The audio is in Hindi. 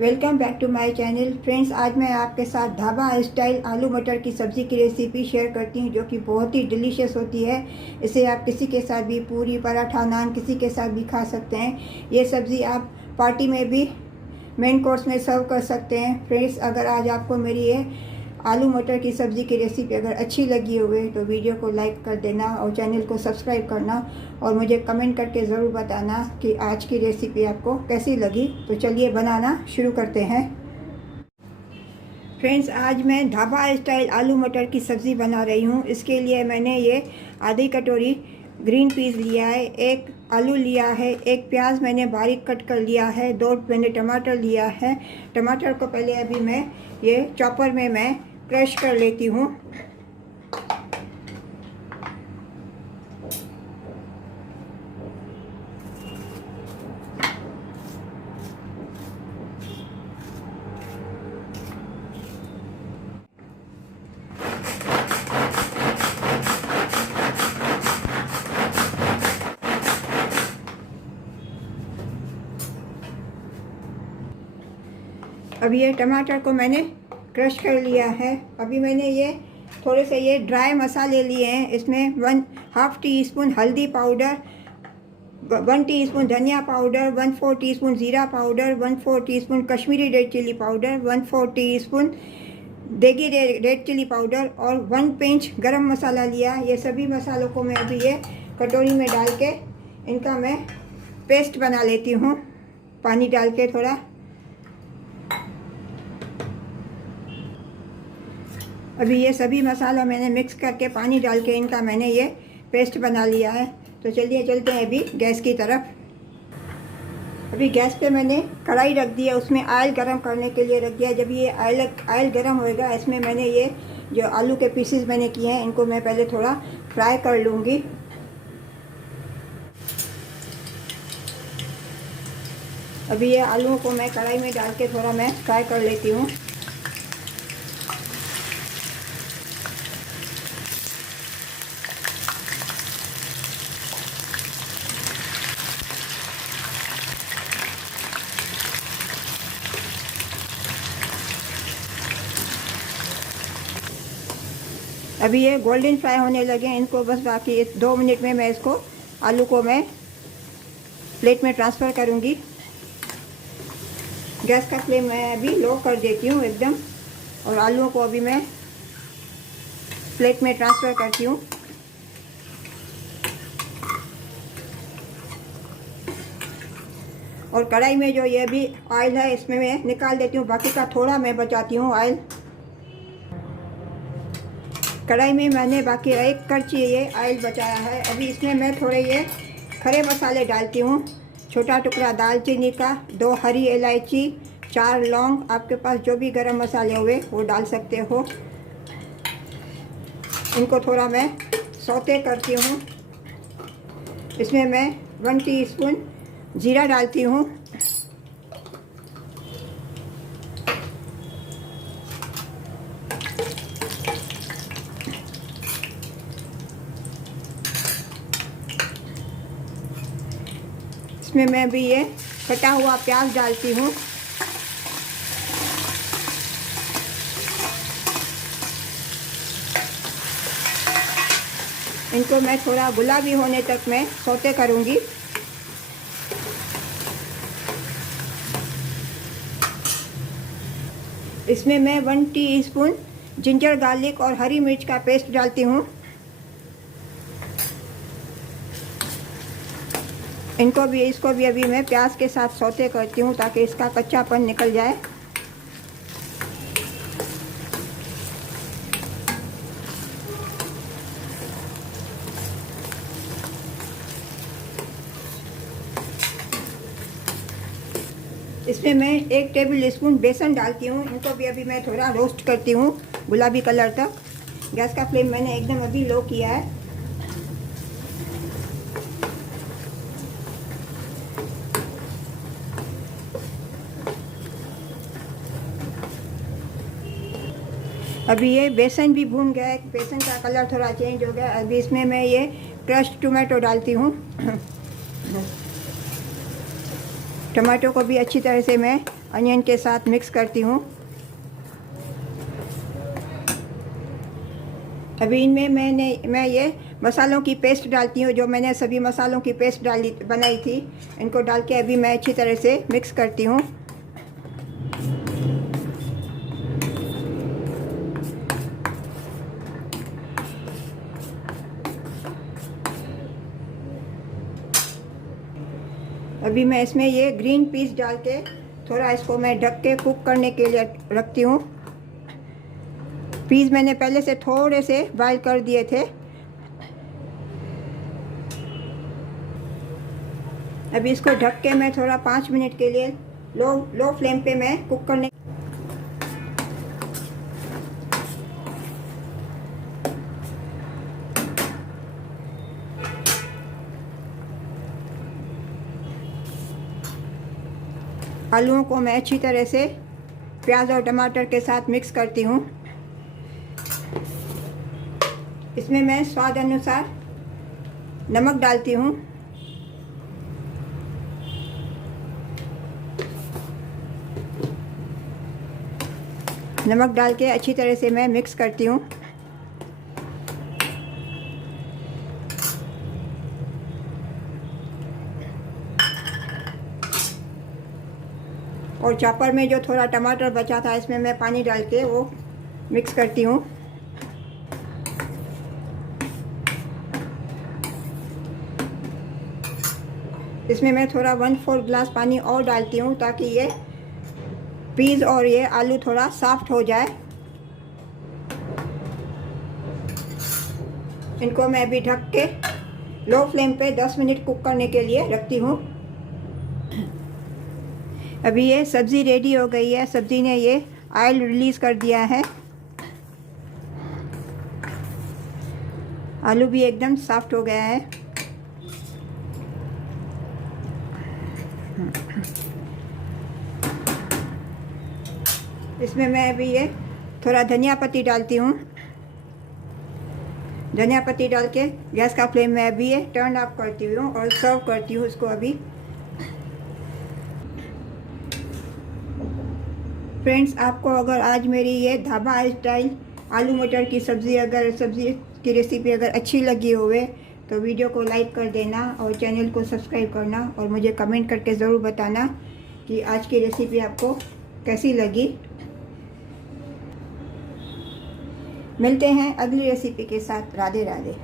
Welcome back to my channel friends. आज मैं आपके साथ ढाबा स्टाइल आलू मटर की सब्ज़ी की रेसिपी शेयर करती हूँ, जो कि बहुत ही डिलीशियस होती है। इसे आप किसी के साथ भी, पूरी, पराठा, नान, किसी के साथ भी खा सकते हैं। ये सब्ज़ी आप पार्टी में भी मेन कोर्स में सर्व कर सकते हैं। फ्रेंड्स, अगर आज आपको मेरी ये आलू मटर की सब्ज़ी की रेसिपी अगर अच्छी लगी हुई तो वीडियो को लाइक कर देना और चैनल को सब्सक्राइब करना और मुझे कमेंट करके ज़रूर बताना कि आज की रेसिपी आपको कैसी लगी। तो चलिए बनाना शुरू करते हैं। फ्रेंड्स, आज मैं ढाबा स्टाइल आलू मटर की सब्ज़ी बना रही हूँ। इसके लिए मैंने ये आधी कटोरी ग्रीन पीस लिया है, एक आलू लिया है, एक प्याज मैंने बारीक कट कर लिया है, 2 मैंने टमाटर लिया है। टमाटर को पहले अभी मैं ये चॉपर में मैं क्रश कर लेती हूँ। अभी ये टमाटर को मैंने क्रश कर लिया है। अभी मैंने ये थोड़े से ये ड्राई मसाले लिए हैं। इसमें 1/2 टीस्पून हल्दी पाउडर, 1 टीस्पून धनिया पाउडर, 1/4 टीस्पून ज़ीरा powder, 1/4 teaspoon Kashmiri red chilli powder, 1/4 teaspoon Degi red chilli powder और 1 पिंच गरम मसाला लिया। ये सभी मसालों को मैं अभी ये कटोरी में डाल के इनका मैं पेस्ट बना लेती हूँ, पानी डाल के थोड़ा। अभी ये सभी मसाला मैंने मिक्स करके पानी डाल के इनका मैंने ये पेस्ट बना लिया है। तो चलिए चलते हैं अभी गैस की तरफ। अभी गैस पे मैंने कढ़ाई रख दी है, उसमें ऑयल गरम करने के लिए रख दिया। जब ये ऑयल गरम होएगा, इसमें मैंने ये जो आलू के पीसेस मैंने किए हैं इनको मैं पहले थोड़ा फ्राई कर लूँगी। अभी ये आलूओं को मैं कढ़ाई में डाल के थोड़ा मैं फ्राई कर लेती हूँ। अभी ये गोल्डन फ्राई होने लगे हैं, इनको बस बाकी 2 मिनट में मैं इसको आलू को मैं प्लेट में ट्रांसफ़र करूँगी। गैस का फ्लेम मैं अभी लो कर देती हूँ एकदम, और आलूओं को अभी मैं प्लेट में ट्रांसफ़र करती हूँ। और कढ़ाई में जो ये भी ऑयल है इसमें मैं निकाल देती हूँ, बाकी का थोड़ा मैं बचाती हूँ ऑयल। कढ़ाई में मैंने बाकी एक करछी ये ऑयल बचाया है। अभी इसमें मैं थोड़े ये खड़े मसाले डालती हूँ। छोटा टुकड़ा दालचीनी का, 2 हरी इलायची, 4 लौंग, आपके पास जो भी गरम मसाले हुए वो डाल सकते हो। इनको थोड़ा मैं सौते करती हूँ। इसमें मैं 1 टीस्पून जीरा डालती हूँ। इसमें मैं भी ये कटा हुआ प्याज डालती हूँ। इनको मैं थोड़ा गुलाबी होने तक मैं सौते करूँगी। इसमें मैं 1 टीस्पून जिंजर गार्लिक और हरी मिर्च का पेस्ट डालती हूँ। इसको भी अभी मैं प्याज के साथ सौते करती हूँ ताकि इसका कच्चापन निकल जाए। इसमें मैं 1 टेबल स्पून बेसन डालती हूँ। इनको भी अभी मैं थोड़ा रोस्ट करती हूँ गुलाबी कलर तक। गैस का फ्लेम मैंने एकदम अभी लो किया है। अभी ये बेसन भी भून गया है, बेसन का कलर थोड़ा चेंज हो गया। अभी इसमें मैं ये क्रश्ड टोमेटो डालती हूँ। टमाटो को भी अच्छी तरह से मैं अनियन के साथ मिक्स करती हूँ। अभी इनमें मैं ये मसालों की पेस्ट डालती हूँ, जो मैंने सभी मसालों की पेस्ट बनाई थी। इनको डाल के अभी मैं अच्छी तरह से मिक्स करती हूँ। अभी मैं इसमें ये ग्रीन पीस डाल के थोड़ा इसको मैं ढक के कुक करने के लिए रखती हूँ। पीस मैंने पहले से थोड़े से बॉयल कर दिए थे। अभी इसको ढक के मैं थोड़ा 5 मिनट के लिए लो फ्लेम पे मैं कुक करने। आलूओं को मैं अच्छी तरह से प्याज और टमाटर के साथ मिक्स करती हूँ। इसमें मैं स्वाद अनुसार नमक डालती हूँ। नमक डाल के अच्छी तरह से मैं मिक्स करती हूँ। और चॉपर में जो थोड़ा टमाटर बचा था, इसमें मैं पानी डाल के वो मिक्स करती हूँ। इसमें मैं थोड़ा 1/4 गिलास पानी और डालती हूँ, ताकि ये पीस और ये आलू थोड़ा सॉफ्ट हो जाए। इनको मैं अभी ढक के लो फ्लेम पे 10 मिनट कुक करने के लिए रखती हूँ। अभी ये सब्ज़ी रेडी हो गई है। सब्ज़ी ने ये ऑयल रिलीज़ कर दिया है। आलू भी एकदम सॉफ्ट हो गया है। इसमें मैं अभी ये थोड़ा धनिया पत्ती डालती हूँ। धनिया पत्ती डाल के गैस का फ्लेम मैं अभी ये टर्न ऑफ करती हूँ और सर्व करती हूँ इसको अभी। फ्रेंड्स, आपको अगर आज मेरी ये ढाबा स्टाइल आलू मटर की सब्ज़ी की रेसिपी अगर अच्छी लगी हुए तो वीडियो को लाइक कर देना और चैनल को सब्सक्राइब करना, और मुझे कमेंट करके ज़रूर बताना कि आज की रेसिपी आपको कैसी लगी। मिलते हैं अगली रेसिपी के साथ। राधे राधे।